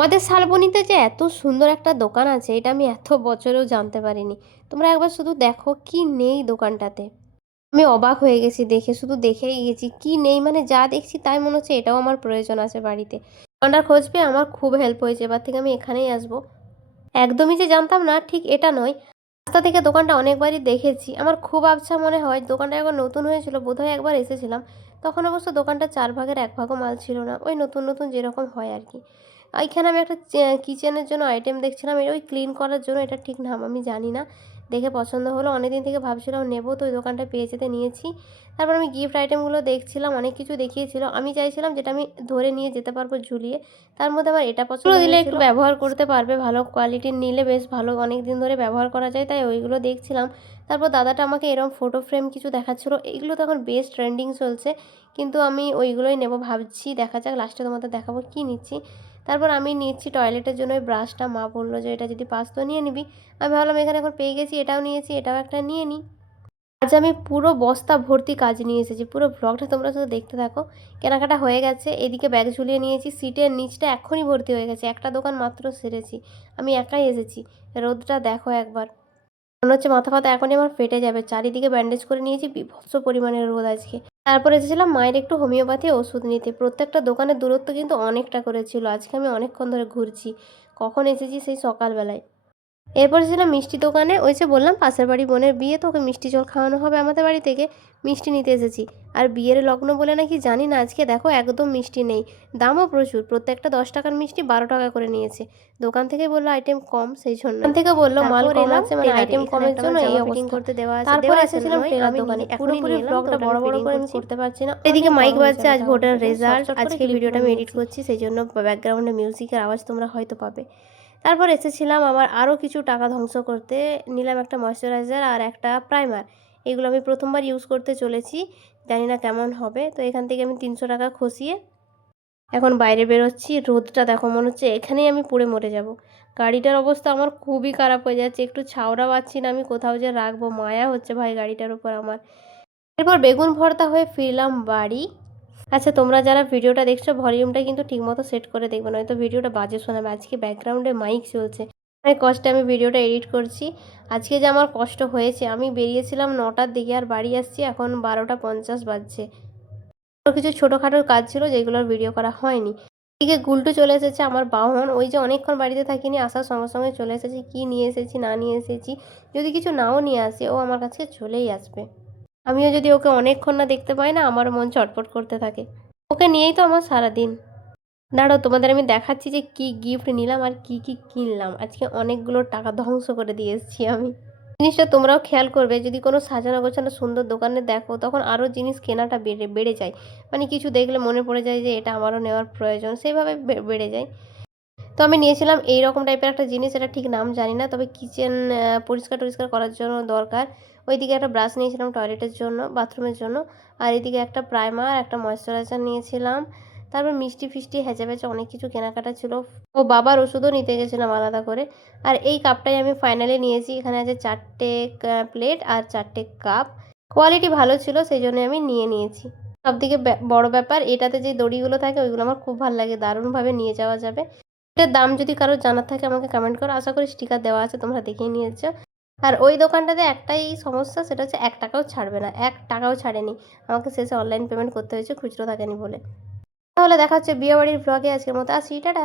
আমাদের শালবনীতে যে এত সুন্দর একটা দোকান আছে এটা আমি এত বছরেও জানতে পারিনি। তোমরা একবার শুধু দেখো কি নেই দোকানটাতে। আমি অবাক হয়ে গেছি দেখে, শুধু দেখেই গেছি কি নেই, মানে যা দেখছি তাই মনে হচ্ছে এটাও আমার প্রয়োজন আছে বাড়িতে। দোকানটার খোঁজ পেয়ে আমার খুব হেল্প হয়েছে, এবার থেকে আমি এখানেই আসবো। একদমই যে জানতাম না ঠিক এটা নয়, রাস্তা থেকে দোকানটা অনেকবারই দেখেছি। আমার খুব আবছা মনে হয় দোকানটা একবার নতুন হয়েছিল, বোধহয় একবার এসেছিলাম। তখন অবশ্য দোকানটা 4 ভাগের 1 ভাগও মাল ছিল না, ওই নতুন নতুন যেরকম হয় আর কি। এইখানে আমি একটা কিচেনের জন্য আইটেম দেখছিলাম, এটা ওই ক্লিন করার জন্য, এটা ঠিক নাম আমি জানি না। দেখে পছন্দ হলো, অনেকদিন থেকে ভাবছিলাম নেবো, তো ওই দোকানটা পেয়ে যেতে নিয়েছি। তারপর আমি গিফট আইটেমগুলো দেখছিলাম, অনেক কিছু দেখিয়েছিল। আমি চাইছিলাম যেটা আমি ধরে নিয়ে যেতে পারবো ঝুলিয়ে। তার মধ্যে আমার এটা পছন্দ দিলে একটু ব্যবহার করতে পারবে, ভালো কোয়ালিটির নিলে বেশ ভালো, অনেক দিন ধরে ব্যবহার করা যায়, তাই ওইগুলো দেখছিলাম। তারপর দাদাটা আমাকে এরকম ফটো ফ্রেম কিছু দেখাচ্ছিলো, এইগুলো তো এখন বেশ ট্রেন্ডিং চলছে, কিন্তু আমি ওইগুলোই নেবো ভাবছি। দেখা যাক, লাস্টে তোমাদের দেখাবো কী নিচ্ছি। তারপর আমি নিচ্ছি টয়লেটের জন্য ওই ব্রাশটা। মা বললো যে এটা যদি পাস তো নিয়ে নিবি। আমি ভাবলাম এখানে এখন পেয়ে গেছি, এটাও নিয়েছি, এটাও একটা নিয়ে নিই। আজ আমি পুরো বস্তা ভর্তি কাজ নিয়ে এসেছি, পুরো ব্লগটা তোমরা শুধু দেখতে থাকো। কেনাকাটা হয়ে গেছে, এদিকে ব্যাগ ঝুলিয়ে নিয়েছি, সিটের নিচটা এখনই ভর্তি হয়ে গেছে, একটা দোকান মাত্র সেরেছি, আমি একাই এসেছি। রোদটা দেখো একবার, মনে হচ্ছে মাথা ফাতা এখনই আমার ফেটে যাবে। চারিদিকে ব্যান্ডেজ করে নিয়েছি, বিভৎস পরিমাণের রোদ আজকে। তারপর এসেছিলাম মায়ের একটু হোমিওপ্যাথি ওষুধ নিতে। প্রত্যেকটা দোকানের দূরত্ব কিন্তু অনেকটা করে ছিল। আজকে আমি অনেকক্ষণ ধরে ঘুরছি, কখন এসেছি সেই সকালবেলায়। এরপর ছিলাম মিষ্টি দোকানে, ওই যে বললাম পাশের বাড়ি বোনের বিয়ে, তো ওকে মিষ্টি জল খাওয়ানো হবে আমাদের বাড়ি থেকে, মিষ্টি নিতে এসেছি। আর বিয়ের লগ্ন বলে নাকি জানি না, আজকে দেখো একদম মিষ্টি নেই, দামও প্রচুর। প্রত্যেকটা 10 টাকার মিষ্টি 12 টাকা করে নিয়েছে। দোকান থেকে বললো আইটেম কম, সেই জন্য দোকান থেকে বললো মাল কম আছে, মানে আইটেম কমের জন্য এই ফিটিং করতে দেওয়া আছে। তারপর এসেছিলাম টেলার দোকানে, পুরোপুরি ব্লগটা বড় বড় করে আমি করতে পারছি না। এদিকে মাইক বাজছে, আজ ভোটের রেজাল্ট, আজকে ভিডিওটা আমি এডিট করছি, সেই জন্য ব্যাকগ্রাউন্ডে মিউজিকের আওয়াজ তোমরা হয়তো পাবে। তারপর এসেছিলাম আবার আরও কিছু টাকা ধ্বংস করতে। নিলাম একটা ময়শ্চারাইজার আর একটা প্রাইমার, এগুলো আমি প্রথমবার ইউজ করতে চলেছি, জানি না কেমন হবে। তো এখান থেকে আমি 300 টাকা খসিয়ে এখন বাইরে বেরোচ্ছি। রোদটা দেখো, মনে হচ্ছে এখানেই আমি পুড়ে মরে যাব। গাড়িটার অবস্থা আমার খুবই খারাপ হয়ে যাচ্ছে, একটু ছাওড়া পাচ্ছি না, আমি কোথাও যে রাখবো, মায়া হচ্ছে ভাই গাড়িটার উপর আমার। এরপর বেগুন ভর্তা হয়ে ফিরলাম বাড়ি। আচ্ছা, তোমরা যারা ভিডিওটা দেখছো ভলিউমটা কিন্তু ঠিকমতো সেট করে দেখবে, নয়তো ভিডিওটা বাজে শোনাবে। আজকে ব্যাকগ্রাউন্ডে মাইক চলছে, অনেক কষ্টে আমি ভিডিওটা এডিট করছি। আজকে যে আমার কষ্ট হয়েছে, আমি বেরিয়েছিলাম 9টার দিকে আর বাড়ি আসছি এখন 12টা 50 বাজছে। আরও কিছু ছোটোখাটো কাজ ছিল যেগুলোর ভিডিও করা হয়নি। এদিকে গুলটু চলে এসেছে আমার বাহন, ওই যে অনেকক্ষণ বাড়িতে থাকিনি, আসার সঙ্গে সঙ্গে চলে এসেছি। কী নিয়ে এসেছি না নিয়ে এসেছি, যদি কিছু নাও নিয়ে আসে ও আমার কাছে চলেই আসবে। আমিও যদি ওকে অনেকক্ষণ না দেখতে পাই না, আমার মন ছটফট করতে থাকে। ওকে নিয়েই তো আমার সারাদিন। দাঁড়াও, তোমাদের আমি দেখাচ্ছি যে কি গিফট নিলাম আর কি কি কিনলাম। আজকে অনেকগুলো টাকা ধ্বংস করে দিয়ে এসেছি আমি। জিনিসটা তোমরাও খেয়াল করবে, যদি কোনো সাজানো গোছানো সুন্দর দোকানে দেখো তখন আরও জিনিস কেনাটা বেড়ে বেড়ে যায়, মানে কিছু দেখলে মনে পড়ে যায় যে এটা আমারও নেওয়ার প্রয়োজন, সেইভাবে বেড়ে যায়। তো আমি নিয়েছিলাম এই রকম টাইপের একটা জিনিস, এটা ঠিক নাম জানি না, তবে কিচেন পরিষ্কার টরিষ্কার করার জন্য দরকার। ওইদিকে একটা ব্রাশ নিয়েছিলাম টয়লেটের জন্য, বাথরুমের জন্য। আর এদিকে একটা প্রাইমার, একটা ময়শ্চারাইজার নিয়েছিলাম। তারপর মিষ্টি ফিষ্টি হ্যাচা অনেক কিছু কেনাকাটা ছিল। ও বাবার ওষুধও নিতে গেছিলাম আলাদা করে। আর এই কাপটাই আমি ফাইনালি নিয়েছি, এখানে আছে 4টে প্লেট আর 4টে কাপ। কোয়ালিটি ভালো ছিল, সেই জন্য আমি নিয়ে নিয়েছি। সবথেকে বড় ব্যাপার, এটাতে যে দড়িগুলো থাকে ওইগুলো আমার খুব ভালো লাগে, দারুণভাবে নিয়ে যাওয়া যাবে। এটার দাম যদি কারোর জানার থাকে আমাকে কমেন্ট করো, আশা করি স্টিকার দেওয়া আছে, তোমরা দেখেই নিয়েছো। আর ওই দোকানটাতে একটাই সমস্যা, সেটা হচ্ছে 1 টাকাও ছাড়বে না, 1 টাকাও ছাড়েনি। আমাকে শেষে অনলাইন পেমেন্ট করতে হয়েছে, খুচরো থাকেনি বলে। তাহলে দেখা হচ্ছে বিয়েবাড়ির ব্লগে, আজকের মতো আসি, টাটা।